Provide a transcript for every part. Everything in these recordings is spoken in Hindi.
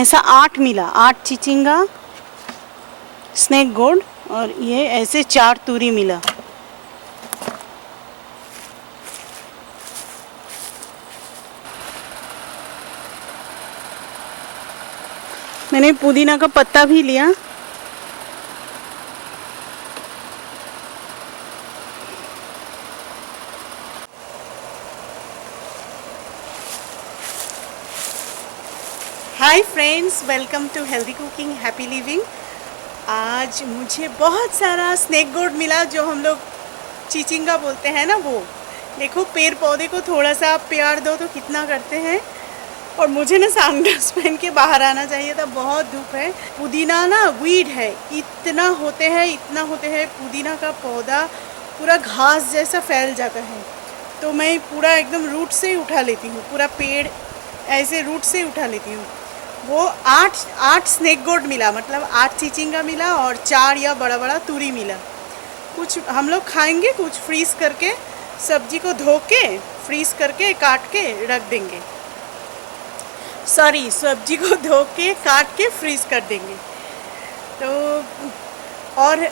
ऐसा 8 मिला, 8 चिचिंगा स्नेक गोड और ये ऐसे 4 तूरी मिला। मैंने पुदीना का पत्ता भी लिया। Hi friends, welcome to healthy cooking happy living. आज मुझे बहुत सारा स्नेक गोड मिला, जो हम लोग चिचिंगा बोलते हैं ना वो। देखो, पेड़ पौधे को थोड़ा सा प्यार दो तो कितना करते हैं। और मुझे ना सनग्लास पहन के बाहर आना चाहिए था, बहुत धूप है। पुदीना ना वीड है, इतना होते हैं पुदीना का पौधा पूरा घास जैसा फैल जाता है। तो मैं पूरा एकदम रूट से ही उठा लेती हूँ, पूरा पेड़ ऐसे रूट से ही उठा लेती हूँ। वो आठ स्नेक गोड मिला, मतलब 8 चिचिंगा मिला और 4 या बड़ा बड़ा तूरी मिला। कुछ हम लोग खाएंगे, कुछ फ्रीज़ करके सब्जी को धो के फ्रीज़ करके काट के रख देंगे। सॉरी, सब्जी को धो के काट के फ्रीज़ कर देंगे। तो और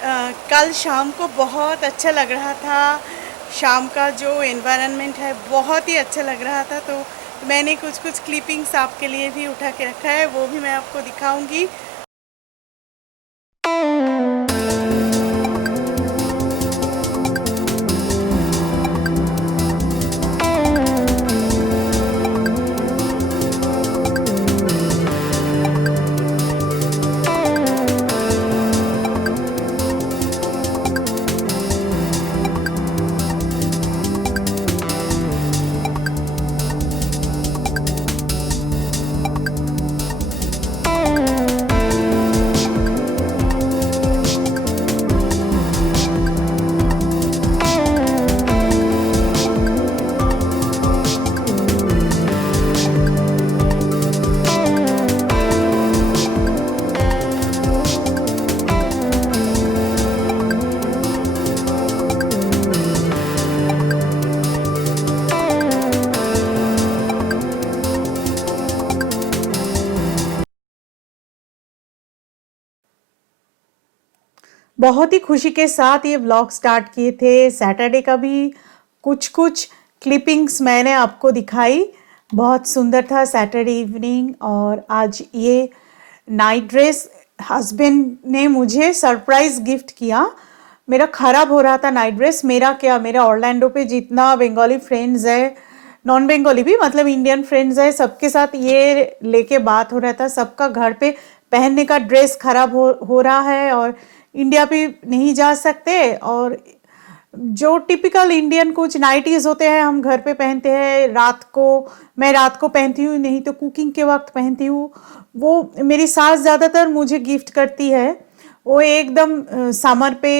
कल शाम को बहुत अच्छा लग रहा था। शाम का जो एनवायरनमेंट है बहुत ही अच्छा लग रहा था। तो मैंने कुछ क्लिपिंग्स आपके लिए भी उठा के रखा है, वो भी मैं आपको दिखाऊंगी। बहुत ही खुशी के साथ ये व्लॉग स्टार्ट किए थे। सैटरडे का भी कुछ क्लिपिंग्स मैंने आपको दिखाई। बहुत सुंदर था सैटरडे इवनिंग। और आज ये नाइट ड्रेस हस्बैंड ने मुझे सरप्राइज गिफ्ट किया। मेरा ख़राब हो रहा था नाइट ड्रेस। मेरा क्या, मेरा ऑरलैंडो पे जितना बंगाली फ्रेंड्स है, नॉन बंगाली भी, मतलब इंडियन फ्रेंड्स है, सबके साथ ये लेके बात हो रहा था। सबका घर पे पहनने का ड्रेस ख़राब हो रहा है और इंडिया पे नहीं जा सकते। और जो टिपिकल इंडियन कुछ नाइटीज़ होते हैं हम घर पे पहनते हैं रात को। मैं रात को पहनती हूँ, नहीं तो कुकिंग के वक्त पहनती हूँ। वो मेरी सास ज़्यादातर मुझे गिफ्ट करती है। वो एकदम समर पे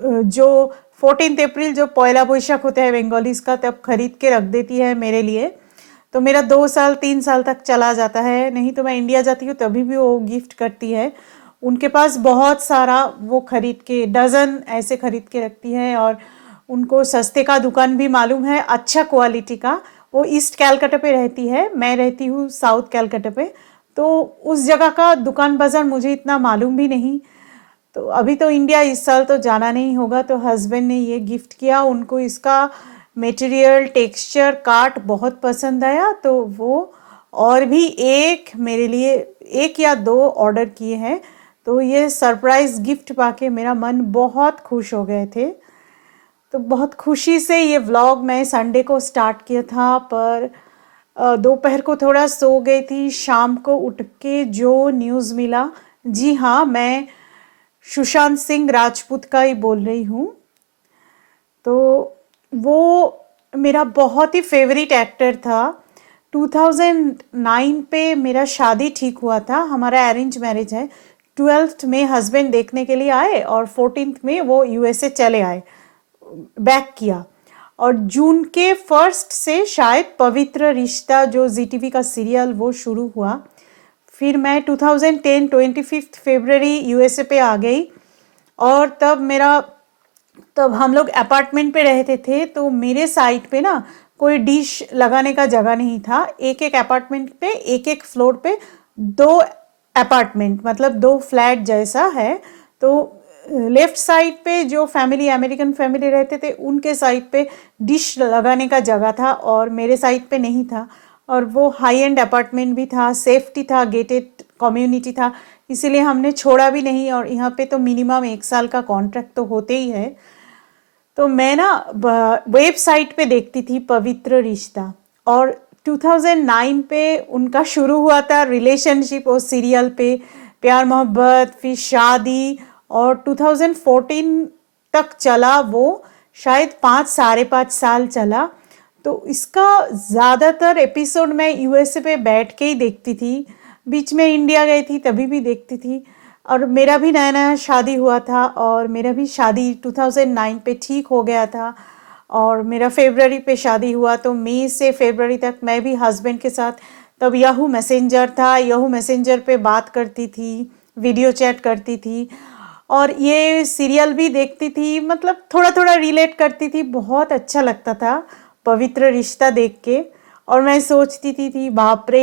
जो 14 अप्रैल जो पहला बैसाख होता है बंगालीज का, तब खरीद के रख देती है मेरे लिए। तो मेरा 2 साल 3 साल तक चला जाता है। नहीं तो मैं इंडिया जाती हूँ तभी भी वो गिफ्ट करती है। उनके पास बहुत सारा वो खरीद के डज़न ऐसे खरीद के रखती है। और उनको सस्ते का दुकान भी मालूम है, अच्छा क्वालिटी का। वो ईस्ट कैलकाटा पे रहती है, मैं रहती हूँ साउथ कैलकाटा पे। तो उस जगह का दुकान बाज़ार मुझे इतना मालूम भी नहीं। तो अभी तो इंडिया इस साल तो जाना नहीं होगा, तो हस्बैंड ने ये गिफ्ट किया। उनको इसका मटेरियल, टेक्सचर, काट बहुत पसंद आया। तो वो और भी एक मेरे लिए 1 या 2 ऑर्डर किए हैं। तो ये सरप्राइज़ गिफ्ट पाके मेरा मन बहुत खुश हो गए थे। तो बहुत खुशी से ये व्लॉग मैं संडे को स्टार्ट किया था, पर दोपहर को थोड़ा सो गई थी। शाम को उठ के जो न्यूज़ मिला, जी हाँ, मैं सुशांत सिंह राजपूत का ही बोल रही हूँ। तो वो मेरा बहुत ही फेवरेट एक्टर था। 2009 पे मेरा शादी ठीक हुआ था, हमारा अरेंज मैरिज है। 12th में हस्बैंड देखने के लिए आए और 14th में वो यूएसए चले आए, बैक किया। और जून के 1 से शायद पवित्र रिश्ता जो जीटीवी का सीरियल वो शुरू हुआ। फिर मैं 2010 25 फरवरी यूएसए पे आ गई। और तब हम लोग अपार्टमेंट पे रहते थे। तो मेरे साइड पे ना कोई डिश लगाने का जगह नहीं था। एक अपार्टमेंट पे एक फ्लोर पे 2 अपार्टमेंट, मतलब दो फ्लैट जैसा है। तो लेफ्ट साइड पे जो फैमिली, अमेरिकन फैमिली रहते थे, उनके साइड पे डिश लगाने का जगह था और मेरे साइड पे नहीं था। और वो हाई एंड अपार्टमेंट भी था, सेफ्टी था, गेटेड कम्युनिटी था, इसीलिए हमने छोड़ा भी नहीं। और यहाँ पे तो मिनिमम 1 साल का कॉन्ट्रैक्ट तो होते ही है। तो मैं ना वेबसाइट पे देखती थी पवित्र रिश्ता, और 2009 पे उनका शुरू हुआ था रिलेशनशिप, और सीरियल पे प्यार मोहब्बत, फिर शादी, और 2014 तक चला वो, शायद 5 साढ़े 5 साल चला। तो इसका ज़्यादातर एपिसोड मैं यूएसए पे बैठ के ही देखती थी, बीच में इंडिया गई थी तभी भी देखती थी। और मेरा भी नया नया शादी हुआ था, और मेरा भी शादी 2009 पे ठीक हो गया था। और मेरा फरवरी पे शादी हुआ, तो मई से फरवरी तक मैं भी हस्बैंड के साथ, तब याहू मैसेंजर था, याहू मैसेंजर पे बात करती थी, वीडियो चैट करती थी, और ये सीरियल भी देखती थी, मतलब थोड़ा थोड़ा रिलेट करती थी। बहुत अच्छा लगता था पवित्र रिश्ता देख के। और मैं सोचती थी बाप रे,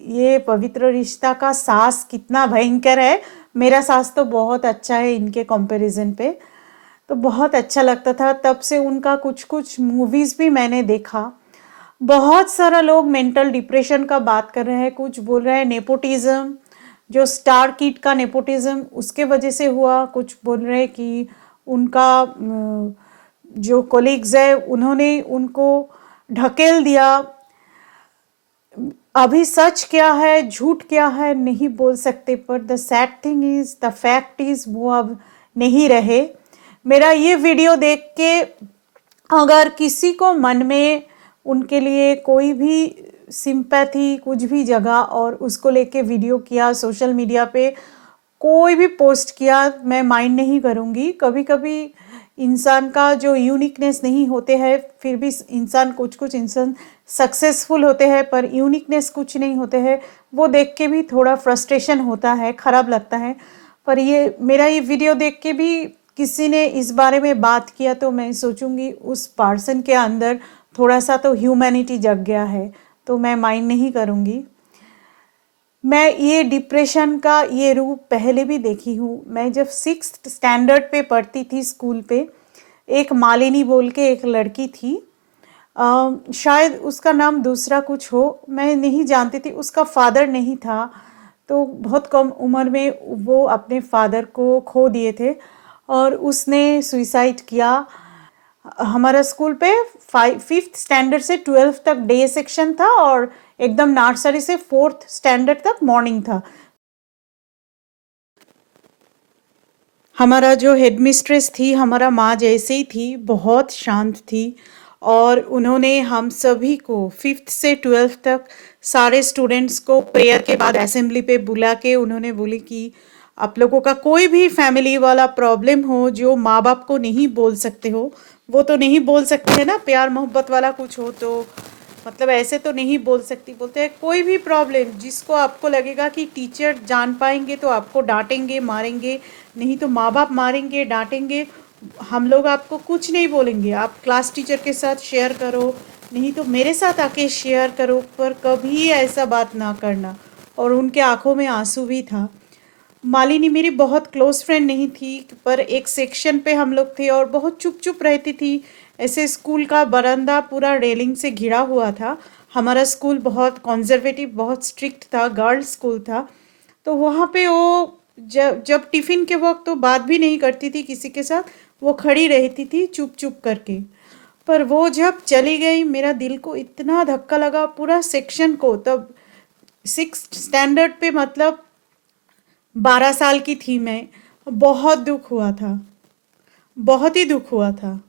ये पवित्र रिश्ता का सास कितना भयंकर है, मेरा सास तो बहुत अच्छा है इनके कंपैरिजन पे। तो बहुत अच्छा लगता था, तब से उनका कुछ कुछ मूवीज़ भी मैंने देखा। बहुत सारा लोग मेंटल डिप्रेशन का बात कर रहे हैं, कुछ बोल रहे हैं नेपोटिज्म, जो स्टार किड का नेपोटिज्म उसके वजह से हुआ, कुछ बोल रहे हैं कि उनका जो कोलीग्स है उन्होंने उनको ढकेल दिया। अभी सच क्या है झूठ क्या है नहीं बोल सकते, पर the sad thing is, the fact is, वो अब नहीं रहे। मेरा ये वीडियो देख के अगर किसी को मन में उनके लिए कोई भी सिंपैथी, कुछ भी जगह, और उसको लेके वीडियो किया, सोशल मीडिया पे कोई भी पोस्ट किया, मैं माइंड नहीं करूँगी। कभी कभी इंसान का जो यूनिकनेस नहीं होते हैं, फिर भी इंसान, कुछ कुछ इंसान सक्सेसफुल होते हैं पर यूनिकनेस कुछ नहीं होते हैं, वो देख के भी थोड़ा फ्रस्ट्रेशन होता है, ख़राब लगता है। पर ये मेरा ये वीडियो देख के भी किसी ने इस बारे में बात किया, तो मैं सोचूंगी उस पर्सन के अंदर थोड़ा सा तो ह्यूमैनिटी जग गया है, तो मैं माइंड नहीं करूँगी। मैं ये डिप्रेशन का ये रूप पहले भी देखी हूँ। मैं जब 6th स्टैंडर्ड पे पढ़ती थी स्कूल पे, एक मालिनी बोल के एक लड़की थी, शायद उसका नाम दूसरा कुछ हो, मैं नहीं जानती थी। उसका फादर नहीं था, तो बहुत कम उम्र में वो अपने फादर को खो दिए थे, और उसने सुइसाइड किया। हमारा स्कूल पे 5th स्टैंडर्ड से 12th तक डे सेक्शन था, और एकदम नर्सरी से 4th स्टैंडर्ड तक मॉर्निंग था। हमारा जो हेड मिस्ट्रेस थी, हमारा माँ जैसे ही थी, बहुत शांत थी। और उन्होंने हम सभी को 5th से 12th तक सारे स्टूडेंट्स को प्रेयर के बाद असेंबली पे बुला के उन्होंने बोली कि आप लोगों का कोई भी फैमिली वाला प्रॉब्लम हो जो माँ बाप को नहीं बोल सकते हो, वो तो नहीं बोल सकते हैं ना, प्यार मोहब्बत वाला कुछ हो तो, मतलब ऐसे तो नहीं बोल सकती। बोलते हैं कोई भी प्रॉब्लम जिसको आपको लगेगा कि टीचर जान पाएंगे तो आपको डांटेंगे मारेंगे, नहीं तो माँ बाप मारेंगे डांटेंगे, हम लोग आपको कुछ नहीं बोलेंगे, आप क्लास टीचर के साथ शेयर करो, नहीं तो मेरे साथ आके शेयर करो, पर कभी ऐसा बात ना करना। और उनके आंखों में आंसू भी था। मालिनी मेरी बहुत क्लोज फ्रेंड नहीं थी, पर एक सेक्शन पे हम लोग थे, और बहुत चुप चुप रहती थी। ऐसे स्कूल का बरामदा पूरा रेलिंग से घिरा हुआ था। हमारा स्कूल बहुत कंजर्वेटिव, बहुत स्ट्रिक्ट था, गर्ल्स स्कूल था। तो वहाँ पे वो जब जब टिफ़िन के वक्त तो बात भी नहीं करती थी किसी के साथ, वो खड़ी रहती थी चुप चुप करके। पर वो जब चली गई, मेरा दिल को इतना धक्का लगा, पूरा सेक्शन को। तब 6th स्टैंडर्ड पे, मतलब 12 साल की थी मैं। बहुत दुख हुआ था, बहुत ही दुख हुआ था।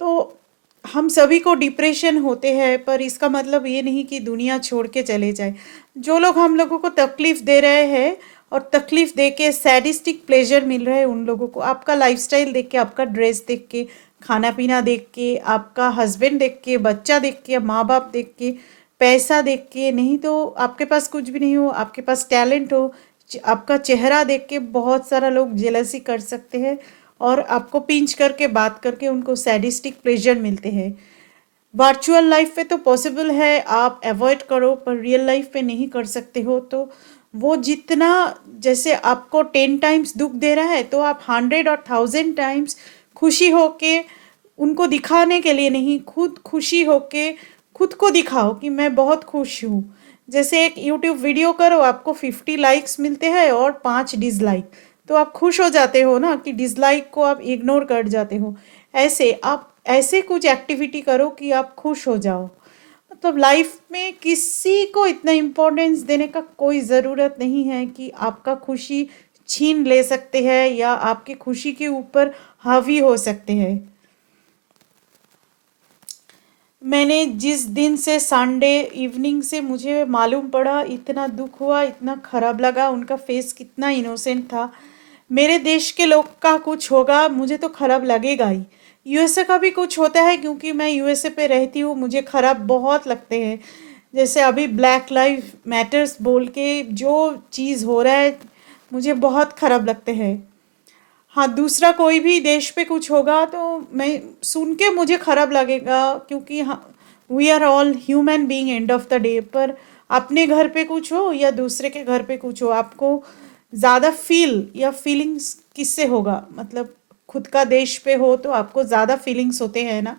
तो हम सभी को डिप्रेशन होते हैं, पर इसका मतलब ये नहीं कि दुनिया छोड़ के चले जाए। जो लोग हम लोगों को तकलीफ दे रहे हैं, और तकलीफ दे के सैडिस्टिक प्लेजर मिल रहा है उन लोगों को, आपका लाइफस्टाइल देख के, आपका ड्रेस देख के, खाना पीना देख के, आपका हस्बैंड देख के, बच्चा देख के, माँ बाप देख के, पैसा देख के, नहीं तो आपके पास कुछ भी नहीं हो, आपके पास टैलेंट हो, आपका चेहरा देख के बहुत सारा लोग जेलसी कर सकते हैं, और आपको पिंच करके बात करके उनको सैडिस्टिक प्लेजर मिलते हैं। वर्चुअल लाइफ पे तो पॉसिबल है, आप अवॉइड करो, पर रियल लाइफ पे नहीं कर सकते हो। तो वो जितना, जैसे आपको 10 टाइम्स दुख दे रहा है तो आप 100 और 1000 टाइम्स खुशी होके, उनको दिखाने के लिए नहीं, खुद खुशी होके खुद को दिखाओ कि मैं बहुत खुश हूँ। जैसे एक यूट्यूब वीडियो करो, आपको 50 लाइक्स मिलते हैं और 5 डिसलाइक, तो आप खुश हो जाते हो ना कि डिसलाइक को आप इग्नोर कर जाते हो। ऐसे आप ऐसे कुछ एक्टिविटी करो कि आप खुश हो जाओ। मतलब लाइफ में किसी को इतना इम्पोर्टेंस देने का कोई ज़रूरत नहीं है कि आपका खुशी छीन ले सकते हैं या आपकी खुशी के ऊपर हावी हो सकते हैं। मैंने जिस दिन से संडे इवनिंग से मुझे मालूम पड़ा, इतना दुख हुआ, इतना खराब लगा, उनका फेस कितना इनोसेंट था। मेरे देश के लोग का कुछ होगा मुझे तो खराब लगेगा ही। यूएसए का भी कुछ होता है क्योंकि मैं यूएसए पे रहती हूँ, मुझे खराब बहुत लगते हैं। जैसे अभी ब्लैक लाइफ मैटर्स बोल के जो चीज़ हो रहा है, मुझे बहुत खराब लगते हैं। हाँ, दूसरा कोई भी देश पे कुछ होगा तो मैं सुन के मुझे खराब लगेगा, क्योंकि हाँ, we are all human being end of the day. पर अपने घर पे कुछ हो या दूसरे के घर पे कुछ हो, आपको ज़्यादा फील या फीलिंग्स किससे होगा? मतलब खुद का देश पे हो तो आपको ज़्यादा फीलिंग्स होते हैं ना,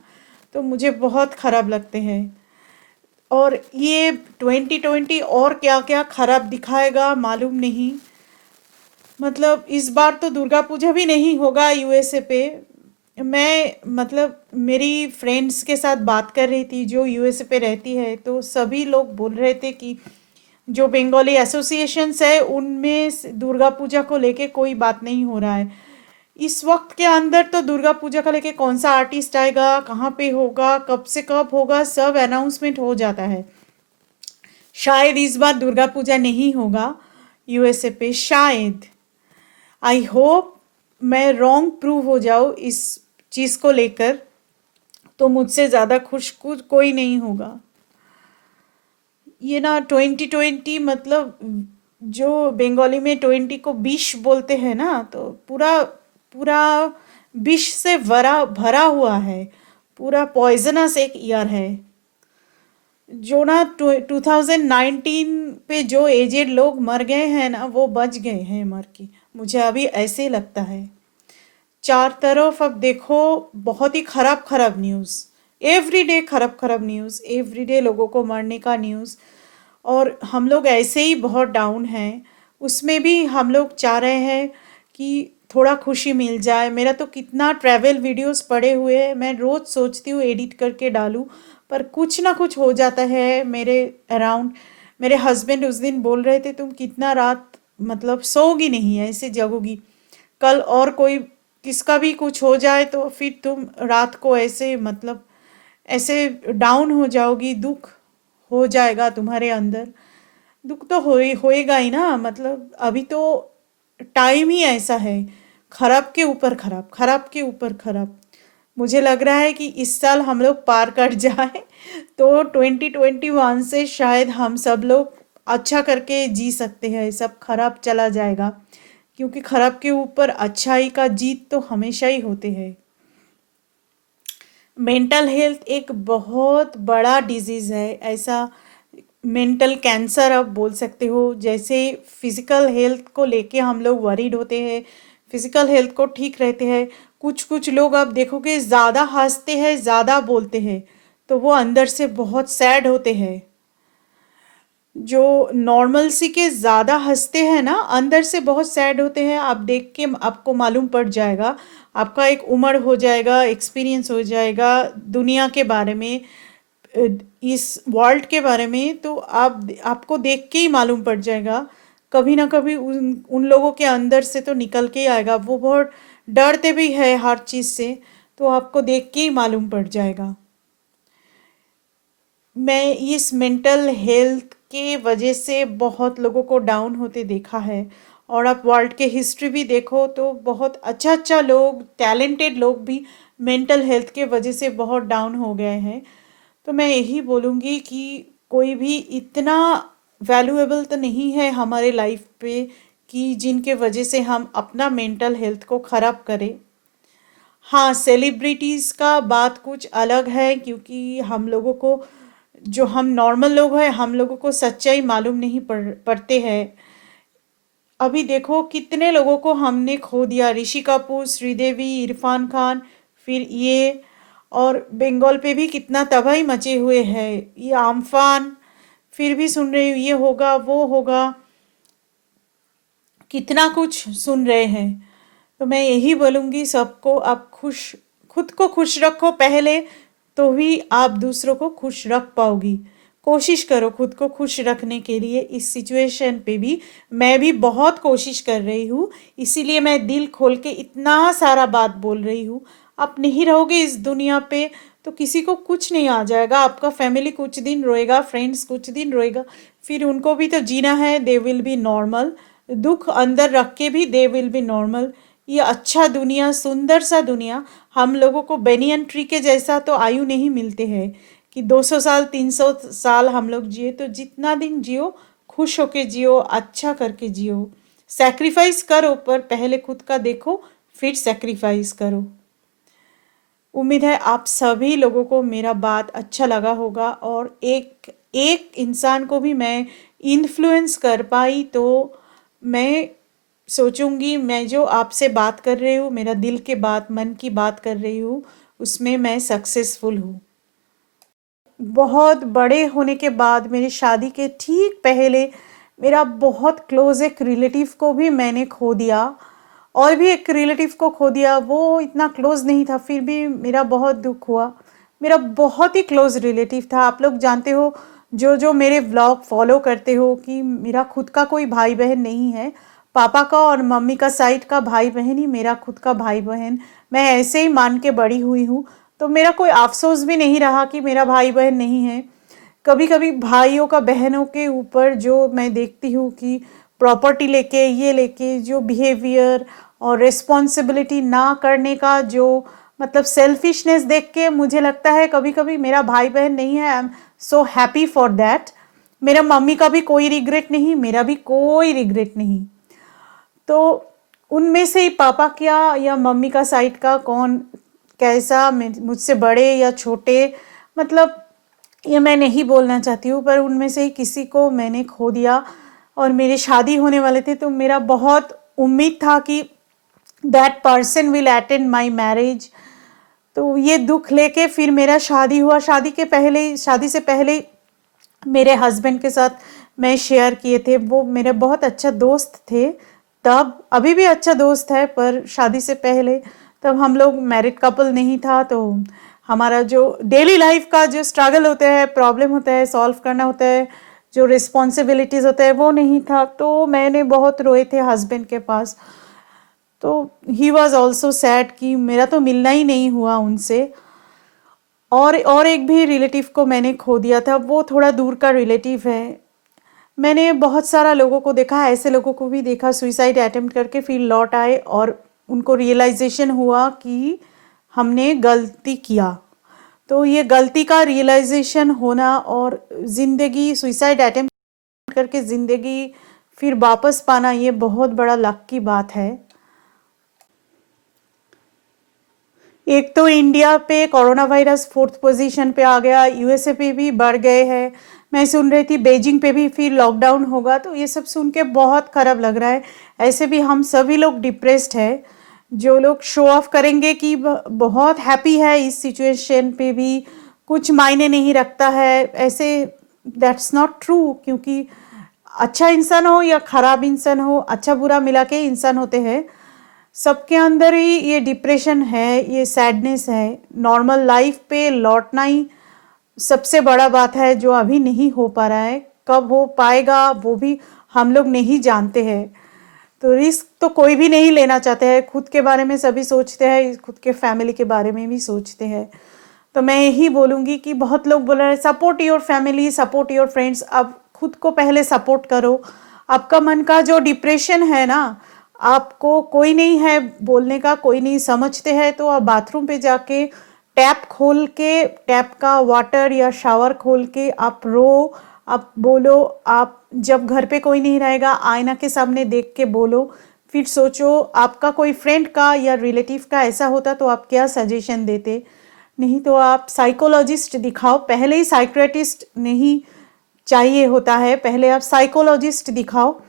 तो मुझे बहुत खराब लगते हैं। और ये 2020 और क्या क्या खराब दिखाएगा मालूम नहीं। मतलब इस बार तो दुर्गा पूजा भी नहीं होगा यूएसए पे। मैं मतलब मेरी फ्रेंड्स के साथ बात कर रही थी जो यूएसए पे रहती है, तो सभी लोग बोल रहे थे कि जो बंगाली एसोसिएशंस है उनमें दुर्गा पूजा को लेके कोई बात नहीं हो रहा है। इस वक्त के अंदर तो दुर्गा पूजा का लेके कौन सा आर्टिस्ट आएगा, कहाँ पे होगा, कब से कब होगा, सब अनाउंसमेंट हो जाता है। शायद इस बार दुर्गा पूजा नहीं होगा यूएसए पे, शायद। आई होप मैं रॉन्ग प्रूव हो जाऊँ इस चीज़ को लेकर, तो मुझसे ज़्यादा खुश कुछ कोई नहीं होगा। ये ना 2020, मतलब जो बंगाली में 20 को विष बोलते हैं ना, तो पूरा पूरा विष से भरा भरा हुआ है, पूरा पॉइजनस एक ईयर है। जो ना 2019 पे जो एजेड लोग मर गए हैं ना, वो बच गए हैं मर के, मुझे अभी ऐसे ही लगता है। चार तरफ अब देखो बहुत ही खराब खराब न्यूज़, एवरी डे खराब खराब न्यूज़, एवरी डे लोगों को मरने का न्यूज़। और हम लोग ऐसे ही बहुत डाउन हैं, उसमें भी हम लोग चाह रहे हैं कि थोड़ा खुशी मिल जाए। मेरा तो कितना ट्रैवल वीडियोस पड़े हुए हैं, मैं रोज़ सोचती हूँ एडिट करके डालूँ, पर कुछ ना कुछ हो जाता है मेरे अराउंड। मेरे हस्बैंड उस दिन बोल रहे थे तुम कितना रात मतलब सोओगी नहीं, ऐसे जगोगी, कल और कोई किसका भी कुछ हो जाए तो फिर तुम रात को ऐसे मतलब ऐसे डाउन हो जाओगी, दुख हो जाएगा तुम्हारे अंदर। दुख तो होएगा ही ना, मतलब अभी तो टाइम ही ऐसा है, खराब के ऊपर खराब, खराब के ऊपर खराब। मुझे लग रहा है कि इस साल हम लोग पार कर जाए तो 2021 से शायद हम सब लोग अच्छा करके जी सकते हैं, सब खराब चला जाएगा, क्योंकि खराब के ऊपर अच्छाई का जीत तो हमेशा ही होते हैं। मेंटल हेल्थ एक बहुत बड़ा डिजीज़ है, ऐसा मेंटल कैंसर आप बोल सकते हो। जैसे फिजिकल हेल्थ को लेके हम लोग वरीड होते हैं, फिजिकल हेल्थ को ठीक रहते हैं, कुछ कुछ लोग आप देखोगे ज़्यादा हंसते हैं, ज़्यादा बोलते हैं, तो वो अंदर से बहुत सैड होते हैं। जो नॉर्मल सी के ज़्यादा हंसते हैं ना, अंदर से बहुत सैड होते हैं। आप देख के आपको मालूम पड़ जाएगा, आपका एक उम्र हो जाएगा, एक्सपीरियंस हो जाएगा दुनिया के बारे में, इस वर्ल्ड के बारे में, तो आप आपको देख के ही मालूम पड़ जाएगा। कभी ना कभी उन उन लोगों के अंदर से तो निकल के ही आएगा, वो बहुत डरते भी है हर चीज़ से, तो आपको देख के ही मालूम पड़ जाएगा। मैं इस मेंटल हेल्थ के वजह से बहुत लोगों को डाउन होते देखा है। और आप वर्ल्ड के हिस्ट्री भी देखो तो बहुत अच्छा अच्छा लोग, टैलेंटेड लोग भी मेंटल हेल्थ के वजह से बहुत डाउन हो गए हैं। तो मैं यही बोलूँगी कि कोई भी इतना वैल्यूएबल तो नहीं है हमारे लाइफ पे कि जिनके वजह से हम अपना मेंटल हेल्थ को ख़राब करें। हाँ, सेलिब्रिटीज़ का बात कुछ अलग है, क्योंकि हम लोगों को, जो हम नॉर्मल लोग हैं, हम लोगों को सच्चाई मालूम नहीं पड़ते हैं। अभी देखो कितने लोगों को हमने खो दिया, ऋषि कपूर, श्रीदेवी, इरफान खान, फिर ये, और बंगाल पे भी कितना तबाही मचे हुए है, ये आम्फान, फिर भी सुन रही हूँ ये होगा वो होगा, कितना कुछ सुन रहे हैं। तो मैं यही बोलूँगी सबको, आप खुश, खुद को खुश रखो पहले, तो ही आप दूसरों को खुश रख पाओगी। कोशिश करो खुद को खुश रखने के लिए इस सिचुएशन पे भी। मैं भी बहुत कोशिश कर रही हूँ, इसीलिए मैं दिल खोल के इतना सारा बात बोल रही हूँ। आप नहीं रहोगे इस दुनिया पे तो किसी को कुछ नहीं आ जाएगा, आपका फैमिली कुछ दिन रोएगा, फ्रेंड्स कुछ दिन रोएगा, फिर उनको भी तो जीना है, दे विल बी नॉर्मल। दुख अंदर रख के भी दे विल बी नॉर्मल। ये अच्छा दुनिया, सुंदर सा दुनिया, हम लोगों को बेनियन ट्री के जैसा तो आयु नहीं मिलते हैं कि 200 साल 300 साल हम लोग जिए। तो जितना दिन जियो खुश होके जियो, अच्छा करके जियो, सैक्रिफाइस करो, पर पहले खुद का देखो फिर सैक्रिफाइस करो। उम्मीद है आप सभी लोगों को मेरा बात अच्छा लगा होगा, और एक एक इंसान को भी मैं इन्फ्लुएंस कर पाई, तो मैं सोचूंगी मैं जो आपसे बात कर रही हूँ, मेरा दिल के बात, मन की बात कर रही हूँ, उसमें मैं सक्सेसफुल हूँ। बहुत बड़े होने के बाद, मेरी शादी के ठीक पहले, मेरा बहुत क्लोज एक रिलेटिव को भी मैंने खो दिया, और भी एक रिलेटिव को खो दिया। वो इतना क्लोज नहीं था, फिर भी मेरा बहुत दुख हुआ। मेरा बहुत ही क्लोज रिलेटिव था। आप लोग जानते हो, जो जो मेरे व्लॉग फॉलो करते हो, कि मेरा खुद का कोई भाई बहन नहीं है। पापा का और मम्मी का साइड का भाई बहन ही मेरा खुद का भाई बहन, मैं ऐसे ही मान के बड़ी हुई हूँ। तो मेरा कोई अफसोस भी नहीं रहा कि मेरा भाई बहन नहीं है। कभी कभी भाइयों का बहनों के ऊपर जो मैं देखती हूँ कि प्रॉपर्टी लेके, ये लेके जो बिहेवियर और रिस्पॉन्सिबिलिटी ना करने का जो मतलब सेल्फिशनेस देख के मुझे लगता है कभी कभी मेरा भाई बहन नहीं है। I am so happy for that. मेरा मम्मी का भी कोई रिग्रेट नहीं, मेरा भी कोई रिग्रेट नहीं। तो उनमें से ही पापा क्या या मम्मी का साइड का कौन कैसा, मुझसे बड़े या छोटे, मतलब ये मैं नहीं बोलना चाहती हूँ, पर उनमें से ही किसी को मैंने खो दिया। और मेरी शादी होने वाले थे, तो मेरा बहुत उम्मीद था कि that person will attend my marriage. तो ये दुख लेके फिर मेरा शादी हुआ। शादी से पहले मेरे हस्बैंड के साथ मैं शेयर किए थे, वो मेरे बहुत अच्छा दोस्त थे तब, अभी भी अच्छा दोस्त है, पर शादी से पहले तब हम लोग मैरिड कपल नहीं था। तो हमारा जो डेली लाइफ का जो स्ट्रगल होता है, प्रॉब्लम होता है, सॉल्व करना होता है, जो रिस्पॉन्सिबिलिटीज़ होता है, वो नहीं था। तो मैंने बहुत रोए थे हस्बैंड के पास। तो ही वॉज ऑल्सो सैड कि मेरा तो मिलना ही नहीं हुआ उनसे। और एक भी रिलेटिव को मैंने खो दिया था, वो थोड़ा दूर का रिलेटिव है। मैंने बहुत सारा लोगों को देखा, ऐसे लोगों को भी देखा सुइसाइड अटेम्प्ट करके फिर लौट आए, और उनको रियलाइजेशन हुआ कि हमने गलती किया। तो ये गलती का रियलाइजेशन होना, और ज़िंदगी सुइसाइड अटेम्प्ट करके ज़िंदगी फिर वापस पाना, ये बहुत बड़ा लक की बात है। एक तो इंडिया पे कोरोना वायरस 4th पोजीशन पे आ गया, यूएसए पे भी बढ़ गए हैं। मैं सुन रही थी बीजिंग पे भी फिर लॉकडाउन होगा, तो ये सब सुन के बहुत खराब लग रहा है। ऐसे भी हम सभी लोग डिप्रेस्ड है। जो लोग शो ऑफ करेंगे कि बहुत हैप्पी है इस सिचुएशन पे भी, कुछ मायने नहीं रखता है, ऐसे दैट्स नॉट ट्रू। क्योंकि अच्छा इंसान हो या खराब इंसान हो, अच्छा बुरा मिला के इंसान होते हैं। सबके अंदर ही ये डिप्रेशन है, ये सैडनेस है। नॉर्मल लाइफ पे लौटना ही सबसे बड़ा बात है, जो अभी नहीं हो पा रहा है। कब हो पाएगा वो भी हम लोग नहीं जानते हैं। तो रिस्क तो कोई भी नहीं लेना चाहते हैं। खुद के बारे में सभी सोचते हैं, खुद के फैमिली के बारे में भी सोचते हैं। तो मैं यही बोलूँगी कि बहुत लोग बोल रहे हैं support your family, support your friends. अब खुद को पहले सपोर्ट करो। आपका मन का जो डिप्रेशन है ना, आपको कोई नहीं है बोलने का, कोई नहीं समझते हैं, तो आप बाथरूम पे जाके टैप खोल के, टैप का वाटर या शावर खोल के आप रो, आप बोलो। आप जब घर पे कोई नहीं रहेगा, आईना के सामने देख के बोलो। फिर सोचो आपका कोई फ्रेंड का या रिलेटिव का ऐसा होता तो आप क्या सजेशन देते। नहीं तो आप साइकोलॉजिस्ट दिखाओ, पहले ही साइक्रेटिस्ट नहीं चाहिए होता है, पहले आप साइकोलॉजिस्ट दिखाओ।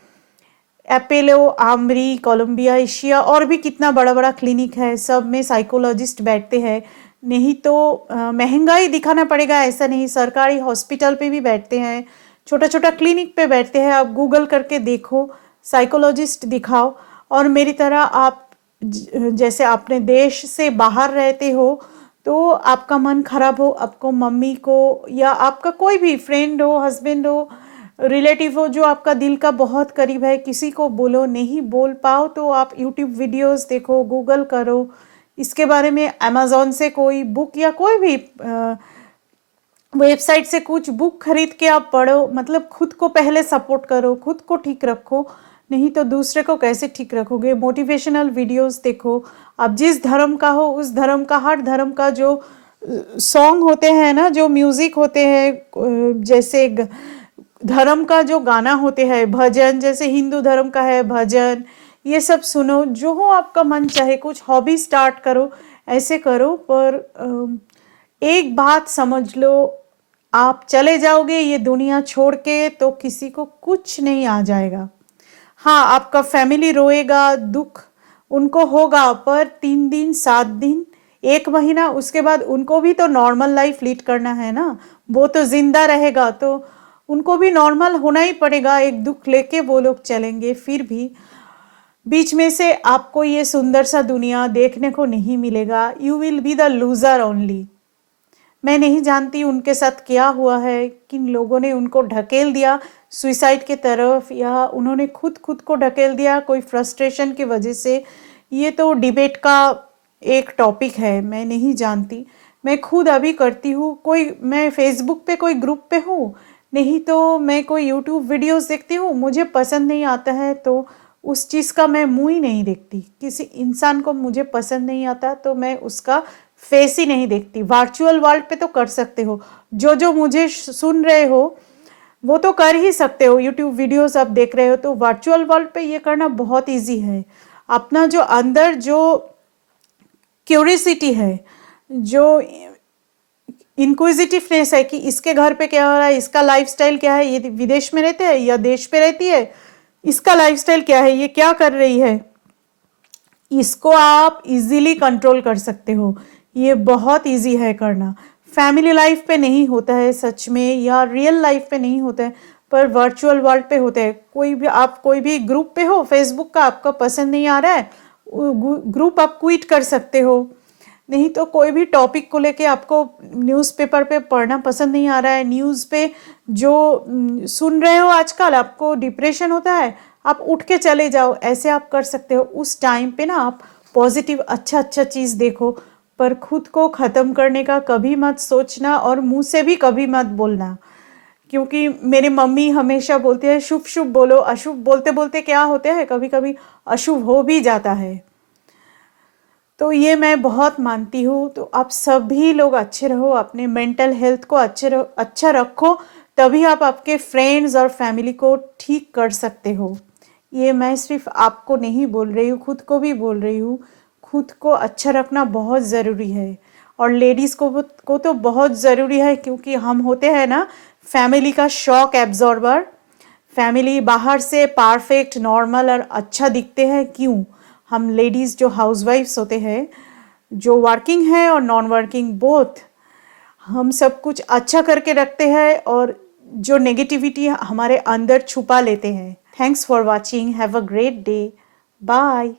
एपेलो, आमरी, कोलंबिया, एशिया और भी कितना बड़ा बड़ा क्लिनिक है, सब में साइकोलॉजिस्ट बैठते हैं। नहीं तो महंगाई दिखाना पड़ेगा ऐसा नहीं, सरकारी हॉस्पिटल पे भी बैठते हैं, छोटा छोटा क्लिनिक पे बैठते हैं। आप गूगल करके देखो, साइकोलॉजिस्ट दिखाओ। और मेरी तरह आप जैसे अपने देश से बाहर रहते हो तो आपका मन खराब हो, आपको मम्मी को या आपका कोई भी फ्रेंड हो, हस्बैंड हो, रिलेटिव हो जो आपका दिल का बहुत करीब है, किसी को बोलो, नहीं बोल पाओ तो आप यूट्यूब वीडियोस देखो, गूगल करो इसके बारे में, अमेज़ॉन से कोई बुक या कोई भी वेबसाइट से कुछ बुक खरीद के आप पढ़ो। मतलब खुद को पहले सपोर्ट करो, खुद को ठीक रखो, नहीं तो दूसरे को कैसे ठीक रखोगे। मोटिवेशनल वीडियोस देखो, आप जिस धर्म का हो उस धर्म का, हर धर्म का जो सॉन्ग होते हैं ना, जो म्यूजिक होते हैं, जैसे धर्म का जो गाना होते हैं, भजन, जैसे हिंदू धर्म का है भजन, ये सब सुनो। जो हो आपका मन चाहे, कुछ हॉबी स्टार्ट करो, ऐसे करो। पर एक बात समझ लो, आप चले जाओगे ये दुनिया छोड़ के तो किसी को कुछ नहीं आ जाएगा। हाँ, आपका फैमिली रोएगा, दुख उनको होगा, पर 3 दिन, 7 दिन, 1 महीना, उसके बाद उनको भी तो नॉर्मल लाइफ लीड करना है ना। वो तो जिंदा रहेगा तो उनको भी नॉर्मल होना ही पड़ेगा। एक दुख लेके वो लोग चलेंगे। फिर भी बीच में से आपको ये सुंदर सा दुनिया देखने को नहीं मिलेगा। You will be the loser only. मैं नहीं जानती उनके साथ क्या हुआ है, किन लोगों ने उनको ढकेल दिया सुइसाइड के तरफ, या उन्होंने खुद को ढकेल दिया कोई फ्रस्ट्रेशन की वजह से। ये तो डिबेट का एक टॉपिक है, मैं नहीं जानती। मैं खुद अभी करती हूँ, कोई मैं फेसबुक पे कोई ग्रुप पे हूँ, नहीं तो मैं कोई यूट्यूब वीडियोस देखती हूँ, मुझे पसंद नहीं आता है तो उस चीज़ का मैं मुंह ही नहीं देखती। किसी इंसान को मुझे पसंद नहीं आता तो मैं उसका फेस ही नहीं देखती। वर्चुअल वर्ल्ड पे तो कर सकते हो, जो मुझे सुन रहे हो वो तो कर ही सकते हो, यूट्यूब वीडियोस आप देख रहे हो, तो वर्चुअल वर्ल्ड पे ये करना बहुत इजी है। अपना जो अंदर जो क्यूरियसिटी है, जो इंक्विजिटिवनेस है कि इसके घर पे क्या हो रहा है, इसका लाइफस्टाइल क्या है, ये विदेश में रहते हैं या देश पे रहती है, इसका लाइफस्टाइल क्या है, ये क्या कर रही है, इसको आप इजीली कंट्रोल कर सकते हो। ये बहुत इजी है करना। फैमिली लाइफ पे नहीं होता है सच में, या रियल लाइफ पे नहीं होता है, पर वर्चुअल वर्ल्ड पे होता है। कोई भी आप कोई भी ग्रुप पे हो फेसबुक का, आपको पसंद नहीं आ रहा है, ग्रुप आप क्विट कर सकते हो। नहीं तो कोई भी टॉपिक को लेके आपको न्यूज़पेपर पे पढ़ना पसंद नहीं आ रहा है, न्यूज़ पे जो सुन रहे हो आजकल, आपको डिप्रेशन होता है, आप उठ के चले जाओ, ऐसे आप कर सकते हो। उस टाइम पे ना आप पॉजिटिव अच्छा अच्छा चीज़ देखो, पर खुद को ख़त्म करने का कभी मत सोचना और मुंह से भी कभी मत बोलना। क्योंकि मेरी मम्मी हमेशा बोलती है शुभ शुभ बोलो, अशुभ बोलते बोलते क्या होता है कभी कभी अशुभ हो भी जाता है। तो ये मैं बहुत मानती हूँ। तो आप सभी लोग अच्छे रहो, अपने मेंटल हेल्थ को अच्छा रखो, तभी आप आपके फ्रेंड्स और फैमिली को ठीक कर सकते हो। ये मैं सिर्फ आपको नहीं बोल रही हूँ, खुद को भी बोल रही हूँ। खुद को अच्छा रखना बहुत ज़रूरी है, और लेडीज़ को तो बहुत ज़रूरी है, क्योंकि हम होते हैं ना फैमिली का शॉक एब्जॉर्बर। फैमिली बाहर से परफेक्ट, नॉर्मल और अच्छा दिखते हैं, क्यों? हम लेडीज़ जो हाउसवाइफ्स होते हैं, जो वर्किंग है और नॉन वर्किंग बोथ, हम सब कुछ अच्छा करके रखते हैं और जो नेगेटिविटी हमारे अंदर छुपा लेते हैं। Thanks for watching, have a great day, bye.